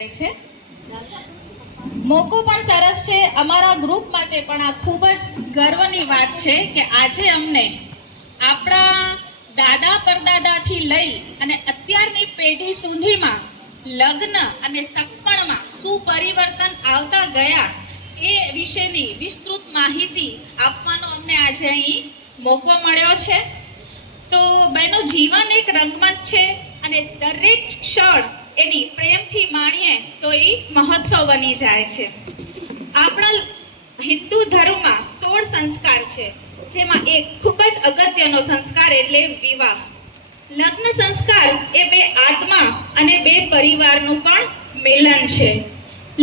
છે મોકો પણ સરસ છે। અમારા ગ્રુપ માટે પણ આ ખૂબ જ ગર્વની વાત છે કે આજે અમને આપણા દાદા પરદાદાથી લઈ અને અત્યારની પેઢી સુધીમાં લગ્ન અને સગપણમાં શું પરિવર્તન આવતા ગયા એ વિશેની વિસ્તૃત માહિતી આપવાનો અમને આજે અહીં મોકો મળ્યો છે। તો બહેનો, જીવન એક રંગમંચ છે અને દરેક ક્ષણ એની પ્રેમથી માણીએ તો એ મહોત્સવ બની જાય છે। આપણા હિન્દુ ધર્મમાં 16 સંસ્કાર છે, જેમાં એક ખૂબ જ અગત્યનો સંસ્કાર એટલે વિવાહ। લગ્ન સંસ્કાર એ બે આત્મા અને બે પરિવારનું પણ મિલન છે।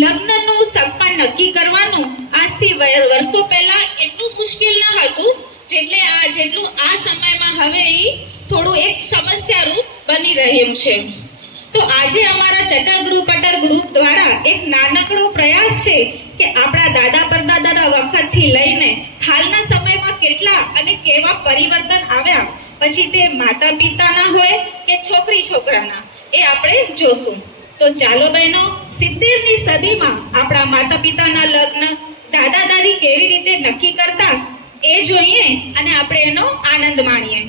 લગ્નનું સગપણ નક્કી કરવાનું આજથી વર્ષો પહેલા એટલું મુશ્કેલ ન હતું જેટલું આ સમયમાં હવે એ થોડું એક સમસ્યારૂપ બની રહ્યું છે। તો આજે અમારા ચટર ગ્રુપ દ્વારા એક નાનકડો પ્રયાસ છે કે આપણા દાદા પરદાદાના વખતથી લઈને હાલના સમયમાં કેટલા અને કેવા પરિવર્તન આવ્યા, પછી તે માતા પિતાના હોય કે છોકરી છોકરાના, એ આપણે જોશું। તો ચાલો બહેનો, 70ની સદીમાં આપણા માતા પિતાના લગ્ન દાદા દાદી કેવી રીતે નક્કી કરતા એ જોઈએ અને આપણે એનો આનંદ માણીએ।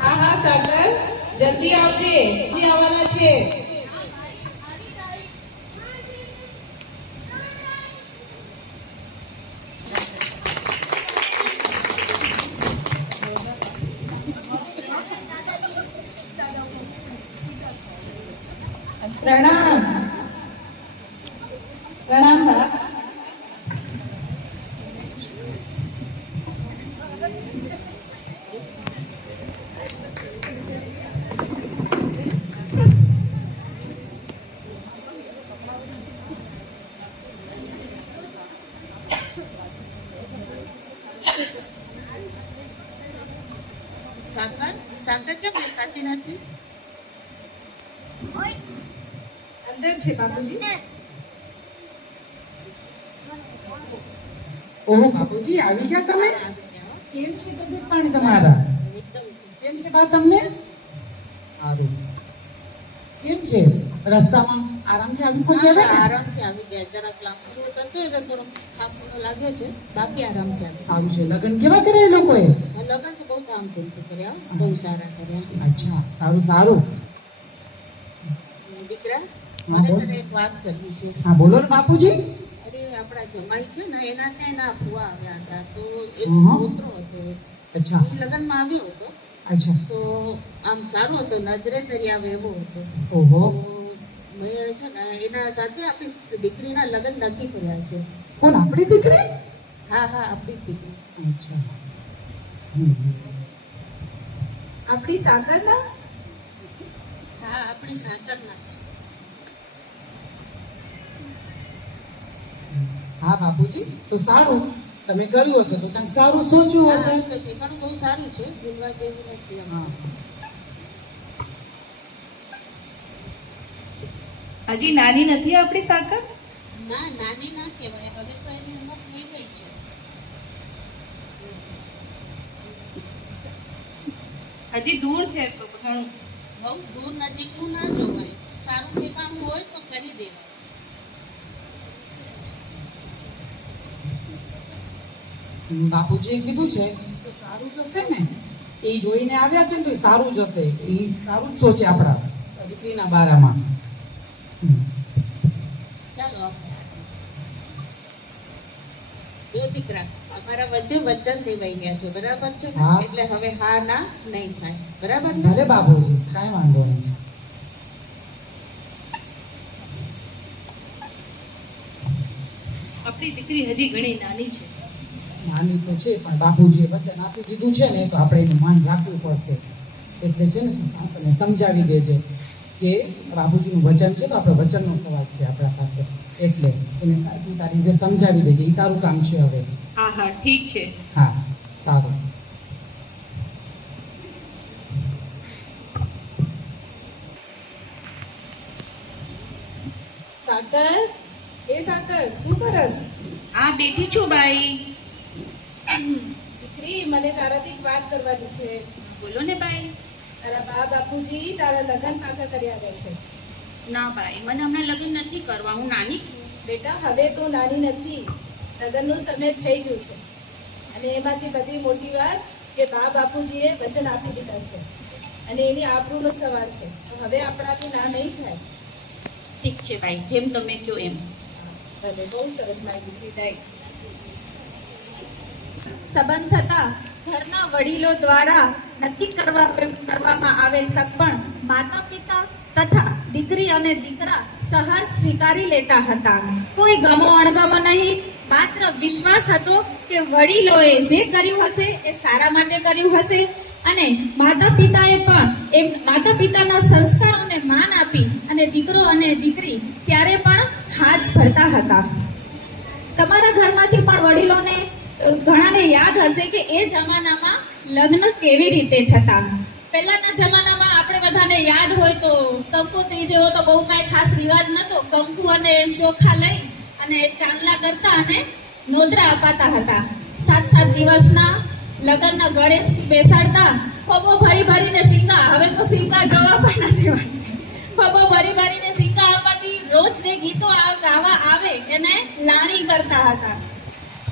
હા સાગર, જલ્દી આવજે, હજી આવવાના છે। પ્રણામ પ્રણામ બા। સાગર કેમ દેખાતી નથી? અંદર છે બાપુજી। ઓહો બાપુજી, આવી ગયા તમે? કેમ છે તબિયત પાણી તમારા? કેમ છે બા તમને? સારું। કેમ છે? રસ્તામાં આરામથી આવી પહોંચ્યા ને? આરામથી આવી ગયા। જરાક લાંબો રૂટ હતો એટલે થોડો થાક લાગ્યો છે, બાકી આરામથી આવી। સારું છે। લગ્ન કેવા કરે એ લોકોએ? લગ્ન તો બહુ ધામધૂમથી કર્યા, બહુ સારા કર્યા। અચ્છા, સારું સારું। દીકરા, હા, મને બોલ। તને એક વાત કરવી છે। હા બોલો ને બાપુજી। અરે, આપણા જમાઈ છે ને, એના ત્યાં એના ફુવા આવ્યા હતા, તો એક હા. પોતરો હતો, અચ્છા એ લગ્નમાં આવ્યો હતો, અચ્છા। તો આમ સારો હતો, નજરે તરી આવે એવો હતો। ઓહો, તો મેં છે ને એના સાથે આપણી દીકરીના લગ્ન નક્કી કર્યા છે। કોણ, આપણી દીકરી? હા, આપણી દીકરી। અચ્છા। હમ, હમ। આપણી સાગરના? હા, આપણી સાકરના છે। હા બાપુજી, તો સારું, તમે કર્યું હશે તો કંઈક સારું સોચ્યું હશે। હા, તો ઠેકાણું બહુ સારું છે, ભૂલવા જેવું નથી આમ। હા, હજી નાની નથી આપણી સાકર? ના, નાની ના કહેવાય, હવે તો એની ઉંમર થઈ ગઈ છે। હજી દૂર છે ઘણું। બહુ દૂર નજીકનું ના જોવાય, સારું ઠેકાણું હોય તો કરી દેવાય। બાપુજીએ કીધું છે તો સારું જશે ને? એ જોઈને આવ્યા છે ને તો એ સારું જશે, એ સારું જ સોચે આપણા દીકરીના બારામાં। ચાલો આપણે જો દીકરા, અમારા વચ્ચે વચન દેવાઈ ગયા છે, બરાબર છે ને? હા। એટલે હવે હા ના નહીં થાય, બરાબર ને? ભલે બાપુજી, કાંઈ વાંધો નહીં। આપણી દીકરી હજી ઘણી નાની છે। નાની તો છે, પણ બાપુજીએ વચન આપી દીધું છે ને, તો આપણે એનું માન રાખવું પડશે। એટલે છે ને આપણને સમજાવી દેજે। કે બાપુજીનું વચન છે તો આપણે વચનનો સવાલ છે આપણા પાસે, એટલે એને તું તારી રીતે સમજાવી દેજે, એ તારું કામ છે હવે. હા હા ઠીક છે. હા, સારું. સાગર, એ સાગર શું કરસ? હા બેઠી છું બાઈ. દીકરી, મને તારાથી એક વાત કરવાની છે. બોલો ને બાઈ. તારા બા બાપુજી તારા લગ્ન પાકા કરી આવે છે. ના બાઈ, મને હમણાં લગ્ન નથી કરવા, હું નાની છું. બેટા, હવે તું નાની નથી, લગ્નનું સમય થઈ ગયું છે. અને એમાંથી બધી મોટી વાત કે બા બાપુજીએ વચન આપી દીધા છે અને એની આબરૂનો સવાલ છે. તો હવે આપણાથી ના નહીં થાય. ઠીક છે બાઈ, જેમ તમે કહો એમ. ભલે, બહુ સરસ મારી દીકરી થાય. સંબંધ થતા ઘરના વડીલો દ્વારા નક્કી કરવામાં આવેલ સગપણ માતા પિતા તથા દીકરી અને દીકરા સહજ સ્વીકારી લેતા હતા. કોઈ ગમો અણગમો નહીં, માત્ર વિશ્વાસ હતો કે વડીલોએ જે કર્યું હશે એ સારા માટે કર્યું હશે અને માતા પિતાના સંસ્કારોને માન આપી અને દીકરો અને દીકરી ત્યારે પણ હાજ ભરતા હતા. તમારા ઘરમાંથી પણ વડીલોને ઘણાને યાદ હશે કે એ જમાનામાં લગ્ન કેવી રીતે થતા. પહેલાના જમાનામાં આપણે બધાને યાદ હોય તો કંકોત્રી જેવો તો બહુ કાંઈ ખાસ રિવાજ નહોતો. કંકુ અને ચોખા લઈ અને ચાંદલા કરતા અને નોંદરા અપાતા હતા. 7 દિવસના લગ્નના ગળે બેસાડતા, ખોબો ભરી ભરીને સિંગા, હવે તો સિંગા જોવા પણ નથી મળતી, ખોબો ભરી ભરીને સિંગા અપાતી. રોજ જે ગીતો ગાવા આવે એને લાણી કરતા હતા.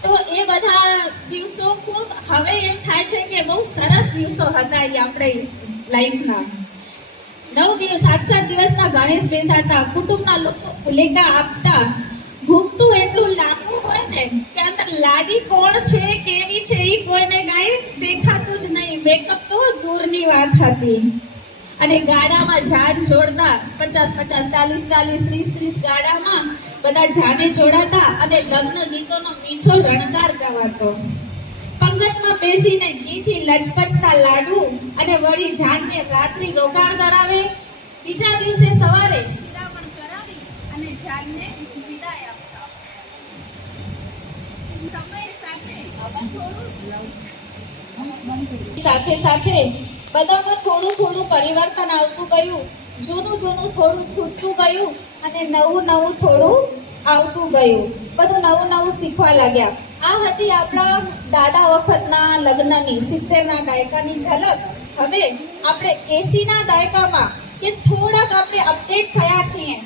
તો એ બધા દિવસો ખૂબ હવે એમ થાય છે કે બહુ સરસ દિવસો હતા એ આપણે લાઈફના. 7 દિવસના ગણેશ બેસાડતા, કુટુંબના લોકો ફુલેકા આપતા. ઘૂમટું એટલું લાંબુ હોય ને કે અંદર લાડી કોણ છે કેવી છે એ કોઈને કાંઈ દેખાતું જ નહીં. મેકઅપ તો દૂરની વાત હતી. અને ગાડામાં જાન જોડતા, 50 40 30 ગાડામાં બધા જાને જોડાતા અને લગ્ન ગીતોનો મીઠો રણકાર ગવાતો. પંગતમાં બેસીને ઘીથી લચપચતા લાડુ અને વળી જાનને રાત્રિ રોકાણ કરાવે. બીજા દિવસે સવારે શિરામણ કરાવી અને જાનને વિદાય આપતા. સમય સાથે સાથે બધામાં થોડું પરિવર્તન આવતું ગયું. જૂનું થોડું છૂટતું ગયું અને નવું થોડું આવતું ગયું. બધું નવું શીખવા લાગ્યા. આ હતી આપણા દાદા વખતના લગ્નની 70ના દાયકાની ઝલક. હવે આપણે 80ના દાયકામાં કે થોડાક આપણે અપડેટ થયા છીએ.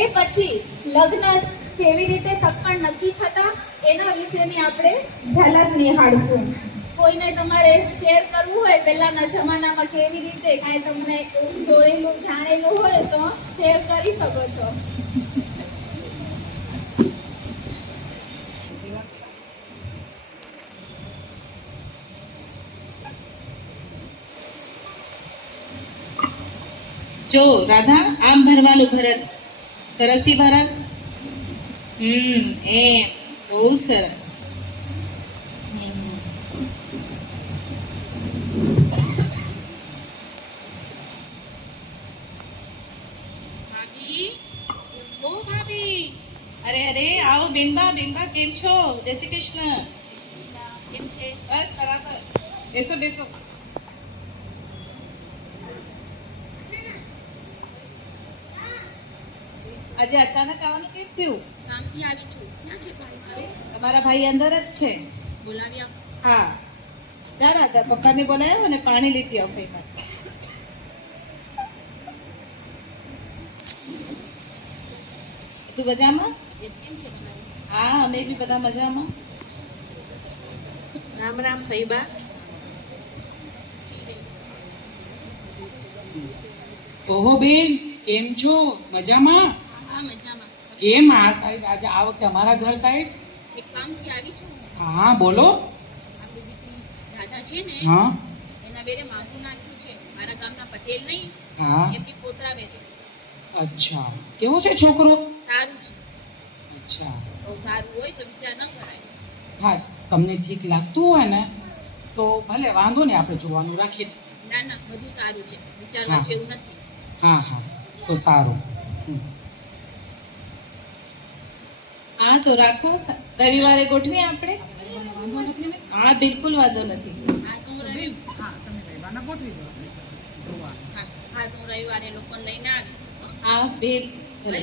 એ પછી લગ્ન કેવી રીતે સગપણ નક્કી થતા એના વિશેની આપણે ઝલક નિહાળશું. કોઈને તમારે શેર કરવું હોય પહેલાના જમાનામાં કેવી રીતે કાંઈ તમને જોડેલું જાણેલું હોય તો શેર કરી શકો છો. જો રાધા, આમ ભરવાનું ભરત, તરસથી ભરત. એમ બહુ સરસ. અરે આવો બેનબા, કેમ છો? જય શ્રી કૃષ્ણ. કેમ છે? બસ બરાબર. બેસો. આજે અચાનક આવવાનું કેમ થયું? કામથી આવી છું. ક્યાં છે ભાઈ? તમારા ભાઈ અંદર જ છે. બોલાવી આપ. હા, જા રાધા, પપ્પાને બોલાયો અને પાણી લીધી આવ ભાઈ માટે. તું મજામાં? કેમ છે તમારી? હા, અમે બી બધા મજામાં. રામ ફઈબા. ઓહો બેન, કેમ છો? મજામાં? હા, મજામાં. કેમ આ સાઈડ આજે આ વખતે અમારા ઘર સાઈડ? એક કામથી આવી છું. હા, બોલો. આપણી દીકરી રાધા છે ને, હા એના બેરે માથું નાખ્યું છે. મારા ગામના પટેલ નહીં, હા. એમની પોતરા બેરે. અચ્છા, કેવો છે છોકરો? સારું છે. અચ્છા, બહુ સારું હોય તો વિચાર ન કરાય. હા, તમને ઠીક લાગતું હોય ને તો ભલે, વાંધો ને, આપણે જોવાનું રાખીએ. ના બધું સારું છે. વિચારવા હા. જેવું નથી. હા, તો સારું. હા તો રાખો રવિવારે ગોઠવીએ આપણે. હા બિલકુલ વાંધો નથી. હા તો હું રવિવારે લોકોને લઈને આવીશ. હા બેન ભલે.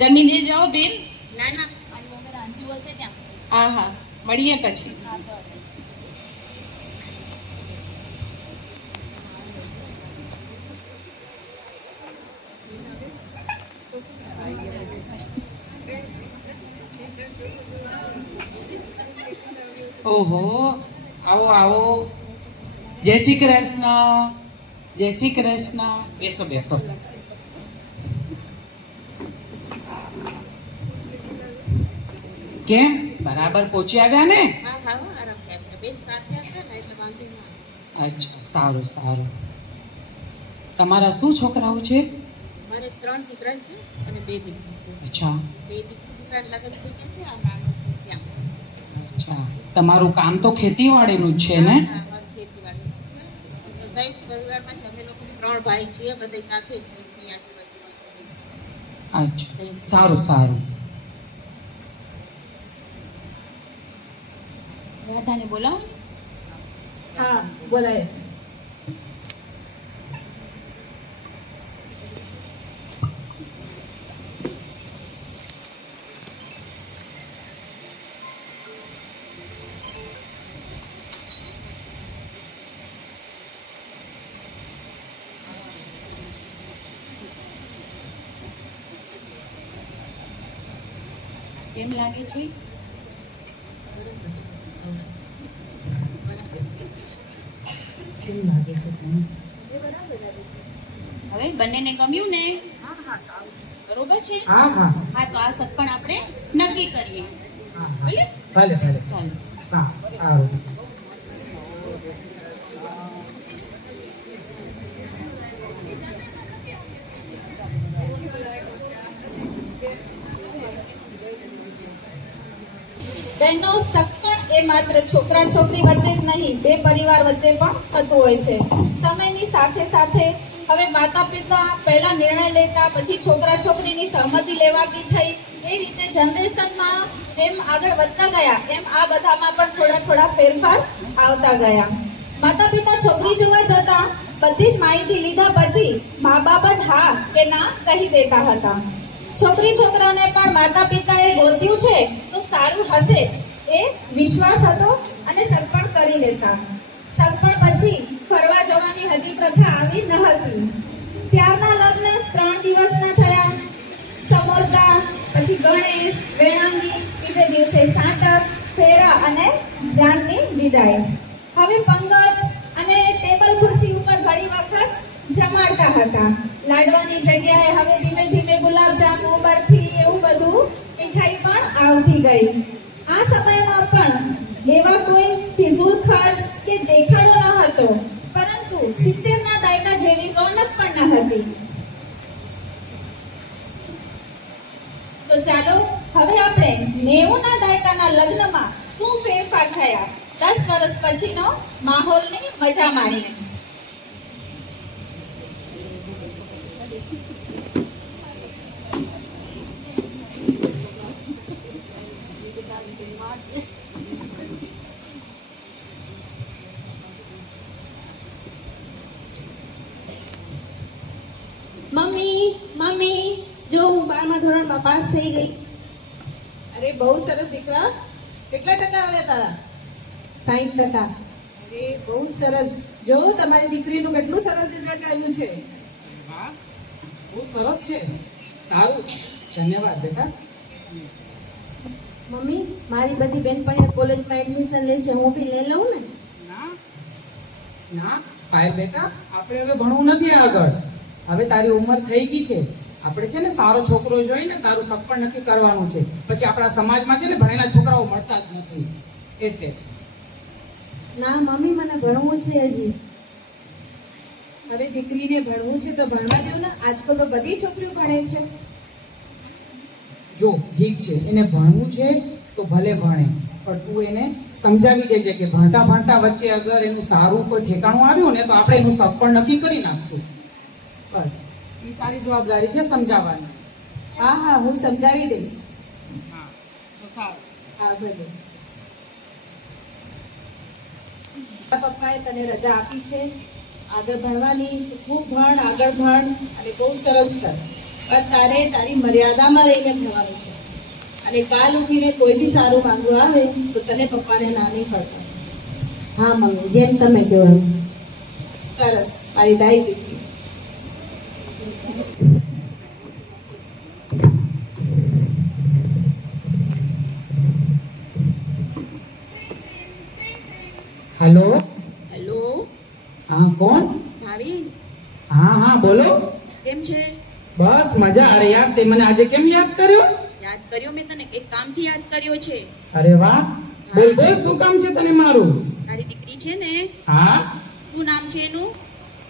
જમીને જાઓ બેન. ના ના મારી મમ્મી રાંધ્યું હશે ત્યાં. હા હા મળીએ પછી. ઓહો, આવો આવો. જય શ્રી કૃષ્ણ. જય શ્રી કૃષ્ણ. બેસો બેસો. કેમ બરાબર પહોંચી આવ્યા ને? હા હા હો, આરામ થાય બેન સાથે હતા ને એટલે વાંધો ના આવે. અચ્છા, સારું સારું. તમારા શું છોકરાઓ છે? મારે 3 દીકરા છે અને 2 દીકરી છે. અચ્છા 2 દીકરાના લગ્ન થઈ ગયા છે. આ નાનો છે શ્યામ. અચ્છા, તમારું કામ તો ખેતીવાડીનું જ છે ને? હા મારું ખેતીવાડી છે. સંયુક્ત પરિવારમાં અમે લોકો 3 ભાઈ છીએ, બધા સાથે જ રહીએ આજુબાજુમાં. અચ્છા, સારું સારું. રાધાને બોલાવો ને. હા બોલાય. કેમ લાગે છે? કેમ લાગે છે તમને? હવે બંનેને ગમ્યું ને? બરોબર છે. હા હા હા તો આ સગપણ આપણે નક્કી કરીએ. હા. ભલે ભલે ભલે. ચાલો. હા સારું. બહેનો સગપણ એ માત્ર છોકરા છોકરી વચ્ચે જ નહીં, બે પરિવાર વચ્ચે પણ થતું હોય છે. સમયની સાથે સાથે હવે માતા પિતા પહેલા નિર્ણય લેતા, પછી છોકરા છોકરીની સહમતિ લેવાતી થઈ. એ રીતે જનરેશનમાં જેમ આગળ વધતા ગયા એમ આ બધામાં પણ થોડા થોડા ફેરફાર આવતા ગયા. માતા પિતા છોકરી જોવા જતા બધી જ માહિતી લીધા પછી મા બાપ જ હા કે ના કહી દેતા હતા. છોકરી છોકરાને પણ માતા પિતાએ ગોત્યું છે તો સારું હશે જ એ વિશ્વાસ હતો અને સગપણ કરી લેતા. સગપણ પછી ફરવા જવાની હજી પ્રથા આવી ન હતી. ત્યારના લગ્ન 3 દિવસના થયા. સમોરકા, પછી ગણેશ, વેણાંગી, બીજે દિવસે સાટક, ફેરા અને જાનની વિદાય. હવે પંગત અને ટેબલ ખુરશી ઉપર ઘણી વખત જમાડતા હતા. લાડવાની જગ્યાએ હવે ધીમે ધીમે ગુલાબજાંબુ, બરફી એવું બધું મીઠાઈ પણ આવતી ગઈ. આ સમયમાં પણ એવા કોઈ ફિઝૂલ ખર્ચ કે દેખાડો ન હતો, પરંતુ 70ના દાયકા જેવી રોનક પણ ન હતી. તો ચાલો હવે આપણે 90ના દાયકાના લગ્નમાં શું ફેરફાર થયા 10 વર્ષ પછીનો માહોલની મજા માણીએ. મમ્મી જો હું 12મા ધોરણમાં પાસ થઈ ગઈ. અરે બહુ સરસ દીકરા. કેટલા ટકા આવ્યા તારા? 60%. અરે બહુ સરસ. જો તમારી દીકરીનું કેટલું સરસ રિઝલ્ટ આવ્યું છે. વાહ, બહુ સરસ છે. સારું, ધન્યવાદ બેટા. મમ્મી મારી બધી બેનપણીઓ કોલેજમાં એડમિશન લે છે, હું બી લઈ લઉં ને? ના ના ભાઈ બેટા, આપણે હવે ભણવું નથી આગળ. હવે તારી ઉંમર થઈ ગઈ છે. આપણે છે ને સારો છોકરો જોઈને તારું સગપણ નક્કી કરવાનું છે. પછી આપણા સમાજમાં છે ને ભણેલા છોકરાઓ મળતા જ નથી. એટલે ના મમ્મી મને ભણવું છે હજી. હવે દીકરીને ભણવું છે તો ભણવા દો ને. આજકાલ તો બધી છોકરીઓ ભણે છે. જો ઠીક છે, એને ભણવું છે તો ભલે ભણે, પણ તું એને સમજાવી દેજે કે ભણતા ભણતા વચ્ચે અગર એનું સારું કોઈ ઠેકાણું આવ્યું ને તો આપણે એનું સગપણ નક્કી કરી નાખશું. બસ પછી તારી જવાબદારી છે સમજાવવાની. હા હા હું સમજાવી દઈશ. હા તો સારું. હા ભલે. તારા પપ્પાએ તને રજા આપી છે આગળ ભણવાની, તો ખૂબ ભણ, આગળ ભણ અને બહુ સરસ કર. પણ તારે તારી મર્યાદામાં રહીને ભણવાનું છે. અને કાલ ઉઠીને કોઈ બી સારું માંગવું આવે તો તને પપ્પાને ના નહીં પડતા. હા મમ્મી, જેમ તમે કહો એમ. સરસ, મારી ડાઈ દીકરી. હેલો. હેલો હા કોણ? ભાવિન, હા હા બોલો. કેમ છે? બસ મજા. અરે યાર તે મને આજે કેમ યાદ કર્યો? યાદ કર્યો મેં તને, એક કામથી યાદ કર્યો છે. અરે વાહ, બોલ બોલ શું કામ છે તને મારું? તારી દીકરી છે ને, હા, શું નામ છે એનું?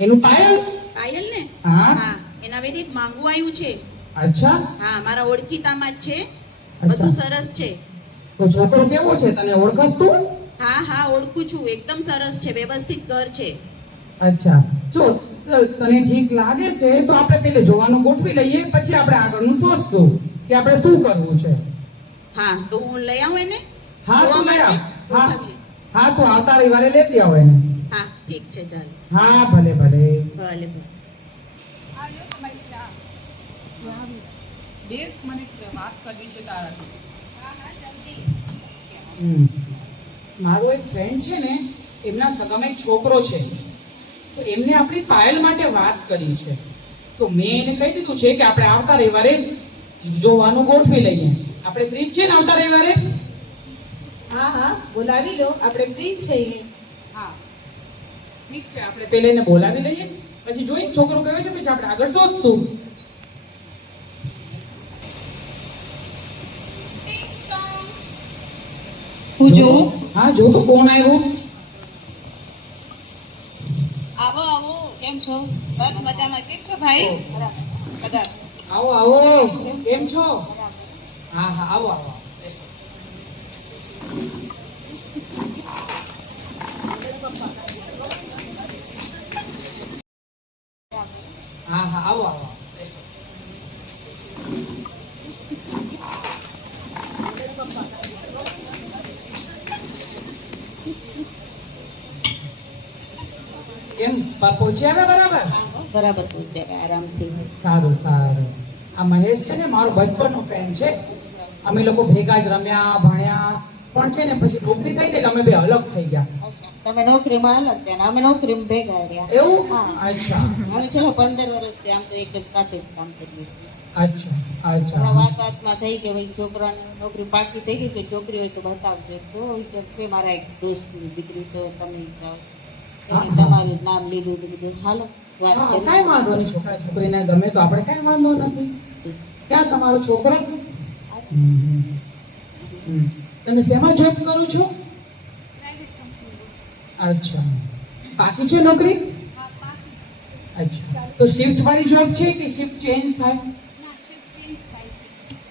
એનું પાયલ. પાયલ ને? હા. એના વેદે એક માંગવું આવ્યું છે. અચ્છા. હા, મારા ઓળખીતામાં જ છે. અચ્છા. બધું સરસ છે. તો છોકરો કેવો છે, તને ઓળખસ તું? હા હા, ઓળખું છું. એકદમ સરસ છે, વ્યવસ્થિત ઘર છે. અચ્છા, જો તને ઠીક લાગે છે તો આપણે પેલે જોવાનું ગોઠવી લઈએ, પછી આપણે આગળનું સોચશું કે આપણે શું કરવું છે. હા, તો હું લઈ આવું એને? હા તો જોવા લઈ આવ. માટે? હા ગોઠવીએ. હા તો આવતા રવિવારે લેતી આવો એને. હા, ઠીક છે, ચાલો. હા ભલે ભલે. ભલે ભલે. મારો એક ફ્રેન્ડ છે ને, એમના સગામાં એક છોકરો છે, તો એમને આપણી પાયલ માટે વાત કરી છે. તો મેં એને કહી દીધું છે કે આપણે આવતા રવિવારે જોવાનું ગોઠવી લઈએ. આપણે ફ્રી છે ને આવતા રવિવારે? હા હા, બોલાવી લો, આપણે ફ્રી જ છીએ. હા ઠીક છે, આપણે પેલે એને બોલાવી લઈએ, પછી જોઈએ છોકરો કયો છે, પછી આપણે આગળ શોધશું. હું જોઉં. હા જો તો કોણ આવ્યું? આવો આવો, કેમ છો? બસ મજામાં. કેમ છો ભાઈ? બધા આવો આવો, કેમ છો? હા હા, આવો આવો. હા હા, આવો આવો. કેમ પહોંચ્યા બરાબર? બરાબર પહોંચ્યા આરામથી. સારું સારું. આ મહેશ છે ને, મારો બચપનનો ફ્રેન્ડ છે. અમે લોકો ભેગા જ રમ્યા, ભણ્યા, પણ છે ને પછી નોકરી થઈ ને એટલે અમે બે અલગ થઈ ગયા. તમે નોકરીમાં અલગ થયા ને અમે નોકરીમાં ભેગા રહ્યા. એવું? હા. અચ્છા અમે ચલો 15 વર્ષથી આમ તો એક જ સાથે જ કામ કરીએ છીએ. અચ્છા હમણાં અચ્છા. વાતમાં થઈ કે ભાઈ છોકરાને નોકરી પાકી થઈ ગઈ, કે છોકરી હોય તો બતાવજો. તો એ કે છે મારા એક દોસ્તની દીકરી, તો તમે જાઓ. એને તમારું જ નામ લીધું તો કીધું હાલો વાત હા, કરી. કાંઈ વાંધો નહીં. છોકરા છોકરીને ગમે તો આપણે કાંઈ વાંધો નથી. ક્યાં તમારો છોકરો? તમે શેમાં જોબ કરો છો? અચ્છા, બાકી છે નોકરી? અચ્છા, તો શિફ્ટ વાળી જોબ છે કે શિફ્ટ ચેન્જ થાય?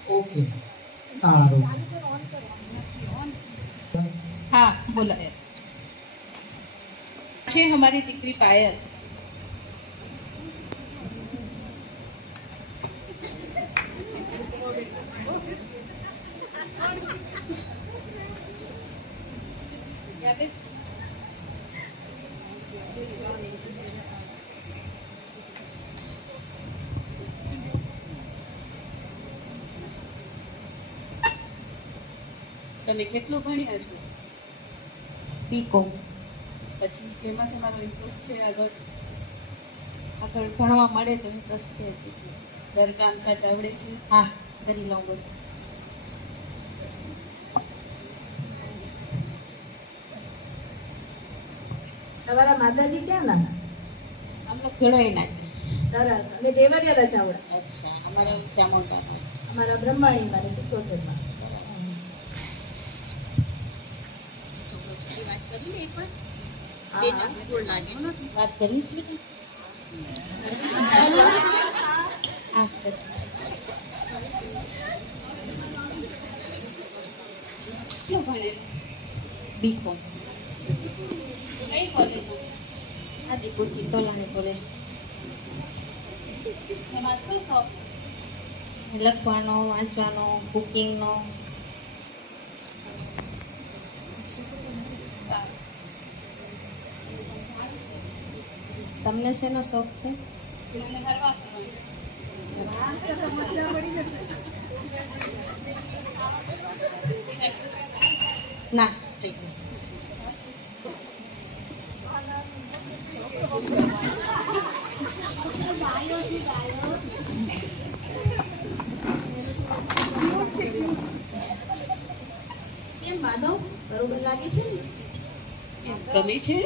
ઓકે, સારું. હા બોલાય છે हमारी દીકરી પાયલ. તમે કેટલું ભણ્યા છો? બીકોમ. પછી એમાં તમારો ઇન્ટરેસ્ટ છે આગળ? આગળ ભણવા મળે તો ઇન્ટરેસ્ટ છે જ. ઘરકામ કાજ આવડે છે? હા, કરી લઉં બધું. તમારા માતાજી ક્યાં ના? આમનો ખેડોયના છે. સરસ. અમે દેવરિયા રચાવડા. અચ્છા, અમારે ચામુંડામાં. અમારા બ્રહ્માણી મારે 77 માં. છોકરો છોકરી વાત કરી લે એકવાર. હા, બે હા. તમને ગોળ લાગ્યો નથી. વાત કરીશ બેટા? હા, કરી. કેટલું ભણે? બીકોમ. કઈ કોલેજમાં? આદિપુરથી તોલાણી કોલેજ. એમાં શું શોખ? લખવાનો, વાંચવાનો, કુકિંગનો. તમને શેનો શોખ છે? મને હરવા ના, થઈ ગયું. કેમ માધવ બરોબર લાગે છે ને? ગમે છે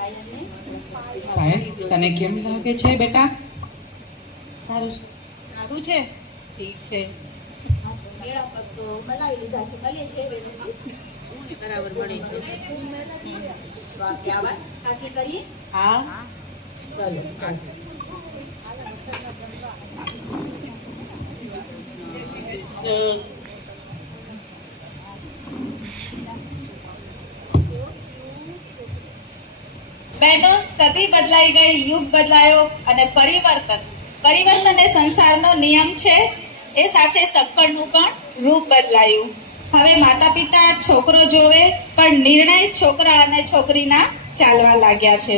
આયનને પાયલ તને કેમ લાગે છે બેટા? સારું છે. સારું છે. ઠીક છે. મેળા પર તો બનાવી લીધા છે, મળીએ છીએ વેલેથી. શું ને બરાબર મળે છે. તો આપણે આવા ખાતી કરીએ. હા. ચાલો બહેનો, સદી બદલાઈ ગઈ, યુગ બદલાયો અને પરિવર્તન એ સંસારનો નિયમ છે. એ સાથે સગપણનું પણ રૂપ બદલાયું. હવે માતા પિતા છોકરો જોવે પણ નિર્ણય છોકરા અને છોકરીના ચાલવા લાગ્યા છે.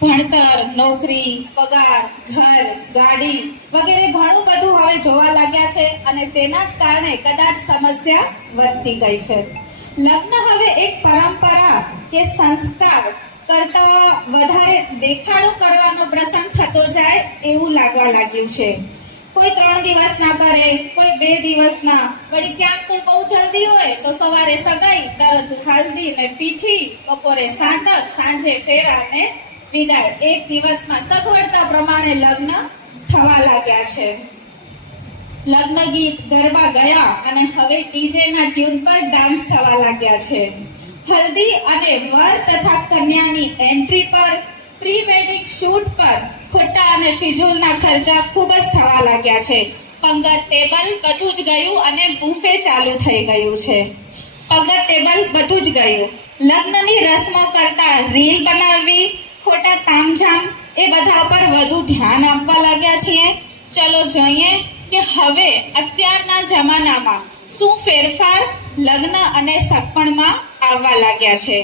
ભણતર, નોકરી, પગાર, ઘર, ગાડી વગેરે ઘણું બધું હવે જોવા લાગ્યા છે અને તેના જ કારણે કદાચ સમસ્યા વધતી ગઈ છે. લગ્ન હવે એક પરંપરા કે સંસ્કાર કરતા વધારે દેખાડો કરવાનો પ્રસંગ થતો જાય એવું લાગવા લાગ્યું છે. કોઈ 3 દિવસના કરે, કોઈ 2 દિવસના, વળી ક્યાંક કોઈ બહુ જલ્દી હોય તો સવારે સગાઈ, તરત હલ્દી ને પીઠી, બપોરે સાંતક, સાંજે ફેરા ને વિદાય. એક દિવસમાં સગવડતા પ્રમાણે લગ્ન થવા લાગ્યા છે. લગ્ન ગીત, ગરબા ગયા અને હવે ડીજે ના ટ્યુન પર ડાન્સ થવા લાગ્યા છે. હલ્દી અને વર તથા કન્યાની એન્ટ્રી પર, પ્રી વેડિંગ શૂટ પર ખોટા અને ફિઝૂલના ખર્ચા ખૂબ જ થવા લાગ્યા છે. પંગત ટેબલ બધું જ ગયું અને બુફે ચાલુ થઈ ગયું છે. પંગત ટેબલ બધું જ ગયું. લગ્નની રસમો કરતા રીલ બનાવવી, ખોટા તામઝામ એ બધા પર વધુ ધ્યાન આપવા લાગ્યા છીએ. ચલો જોઈએ કે હવે અત્યારના જમાનામાં શું ફેરફાર લગ્ન અને સગપણમાં આવવા લાગ્યા છે.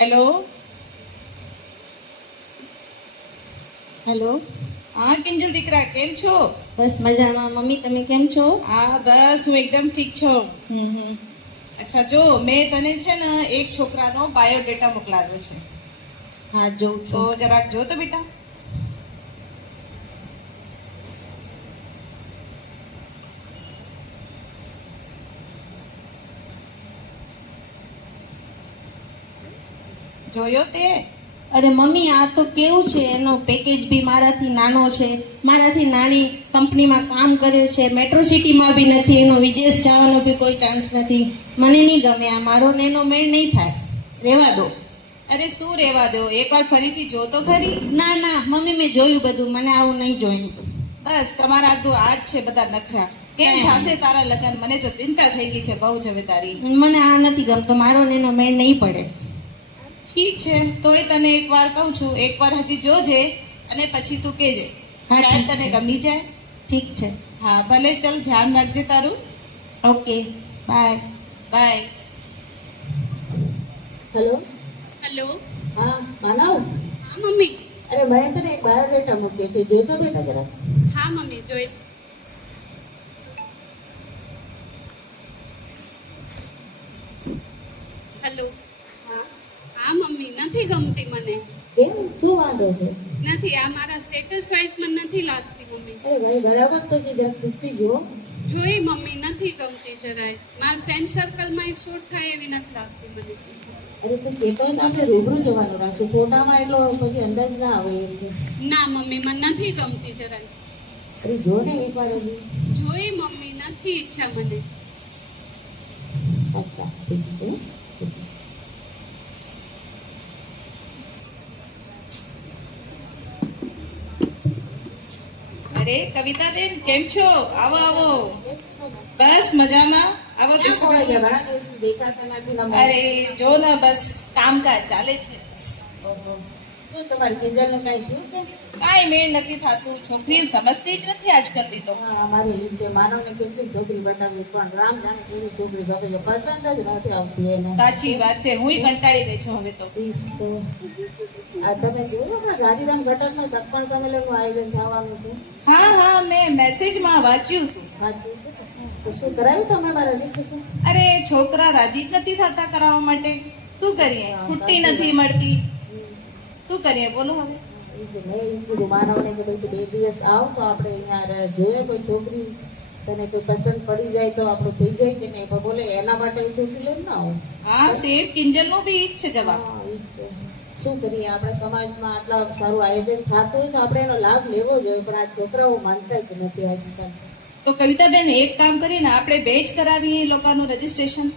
હેલો. હેલો. હા કિંજલ દીકરા, કેમ છો? બસ મજામાં. મમ્મી તમે કેમ છો? હા બસ હું એકદમ ઠીક છું. અચ્છા જો, મેં તને છે ને એક છોકરાનો બાયોડેટા મોકલાવ્યો છે, હા જોઉં તો છું. જરાક જો તો બેટા. જોયો તે? અરે મમ્મી આ તો કેવું છે, એનો પેકેજ બી મારાથી નાનો છે, મારાથી નાની કંપનીમાં કામ કરે છે, મેટ્રો સિટીમાં બી નથી, એનો વિદેશ જવાનો બી કોઈ ચાન્સ નથી. મને નહીં ગમે આ, મારો ને એનો મેળ નહીં થાય, રહેવા દો. અરે શું રહેવા દો, એકવાર ફરીથી જો તો ખરી. ના ના મમ્મી મેં જોયું બધું, મને આવું નહીં જોયું. બસ તમારા તો આ જ છે બધા નખરા. કેમ થશે તારા લગ્ન? મને જો ચિંતા થઈ ગઈ છે બહુ જ હવે તારી. મને આ નથી ગમતો, મારો ને એનો મેળ નહીં પડે. ઠીક છે, તોય તને એકવાર કહું છું, એકવાર હજી જોજે અને પછી તું કહેજે. હા, શાયદ ઠીક તને છે. ગમી જાય. ઠીક છે. હા ભલે, ચલ ધ્યાન રાખજે તારું. Okay bye. Bye. Hello hello. હા માનવ, હા મમ્મી. અરે મેં તને એક બાયોડેટા મૂક્યો છે, જોઈતો બેટા જરા. હા મમ્મી જોઈ. હેલો. હા હા મમ્મી નથી ગમતી મને. કેમ, શું વાંધો છે? નથી, આ મારા સ્ટેટસ વાઇઝ મને નથી લાગતી મમ્મી. અરે ભાઈ બરાબર તો છે, જરા પૂછતી જો. જોઈ મમ્મી નથી ગમતી જરાય. મારા ફ્રેન્ડ સર્કલમાં શૂટ થાય એવી નથી લાગતી મને. અરે તો કહેતો હોય તો આપણે રૂબરૂ જવાનું રાખશું, ફોટામાં એટલો પછી અંદાજ ના આવે એટલે. ના મમ્મી મને નથી ગમતી જરાય. અરે જો ને એકવાર હજી. જોઈ મમ્મી નથી ઈચ્છા મને. અચ્છા ઠીક છે. અરે કવિતાબેન કેમ છો? આવો આવો. બસ મજામાં. આવો બેસો, બેસો. ઘણા દિવસથી દેખાતા નથી ને અમે. અરે જો ને બસ કામકાજ ચાલે છે. શું તમારી કિંજલનું કાંઈ થયું કે? કાંઈ મેળ નથી થતું. છોકરી સમજતી જ નથી આજકાલની તો. હા, અમારે ઈ છે. માનવને કેટલી છોકરી બતાવી પણ રામ જાણે કેવી છોકરી ગમે છે, પસંદ જ નથી આવતી એને. સાચી વાત છે. હુંય કંટાળી ગઈ છું હવે તો. ઈશ તો. આ તમે જોયું હમણાં ગાંધીધામ ઘટકમાં સત્પણ સંમેલનનું આયોજન થવાનું છે? હા હા મેં મેસેજમાં વાંચ્યું હતું. વાંચ્યું છે? તો શું કરાવ્યું તમે એમાં રજીસ્ટ્રેશન? અરે છોકરા રાજી જ નથી થતા કરાવવા માટે. શું કરીએ? છુટ્ટી નથી મળતી. શું કરીએ બોલો હવે? ઈ જ મેં ઈ કીધું માનવને કે ભાઈ તું 2 દિવસ આવ તો આપણે અહીંયા જોઈએ કોઈ છોકરી તને કોઈ પસંદ પડી જાય તો આપણું થઈ જાય કે નહીં. પણ બોલે એના માટે હું છોકરી લઈને ના આવું. હા શેઠ કિંજલનો બી ઈ જ છે જવાબ. હા, ઈ જ છે. શું કરીએ આપણા સમાજમાં આટલા સારું આયોજન થતું હોય તો આપણે એનો લાભ લેવો જોઈએ પણ આ છોકરાઓ માનતા જ નથી આજકાલ. તો કવિતાબેન એક કામ કરીને આપણે બે જ કરાવીએ એ લોકોનું રજીસ્ટ્રેશન.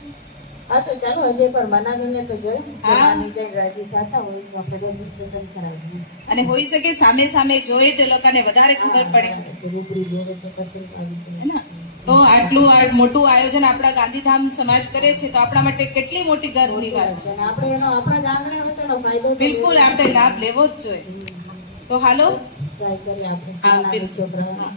હા તો ચાલો હજે પર મનાવીને તો જોઈએ. હા. માની જાય રાજી થતા હોય તો આપણે રજીસ્ટ્રેશન કરાવીએ. અને હોઈ શકે સામે સામે જોઈએ તો એ લોકોને વધારે ખબર પડે. તો રૂબરૂ જોવે તો પસંદ આવી હે જાય. ને? તો આટલું મોટું આયોજન આપણા ગાંધીધામ સમાજ કરે છે તો આપણા માટે કેટલી મોટી ગર્વની વાત છે. અને આપણે એનો આપણા જ આંગણે હોય તો એનો ફાયદો તો બિલકુલ લેવો. આપણે લાભ લેવો જ જોઈએ. તો હાલો ટ્રાય કરીએ આપણે હા, નાના બિલકુલ. છોકરાઓ.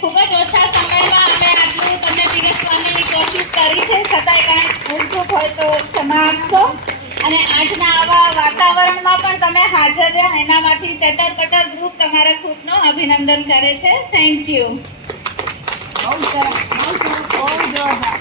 ખૂબ જ ઓછા સમયમાં અમે આટલું તમને પીરસવાની કોશિશ કરી છે, છતાંય કાંઈ ભૂલચૂક હોય તો ક્ષમા આપશો. અને આજના આવા વાતાવરણમાં પણ તમે હાજર રહ્યા એનામાંથી ચટર પટર ગ્રુપ તમારા ખુદનો અભિનંદન કરે છે. Thank you. બહુ સરસ, બહુ સરસ, બહુ જોરદાર.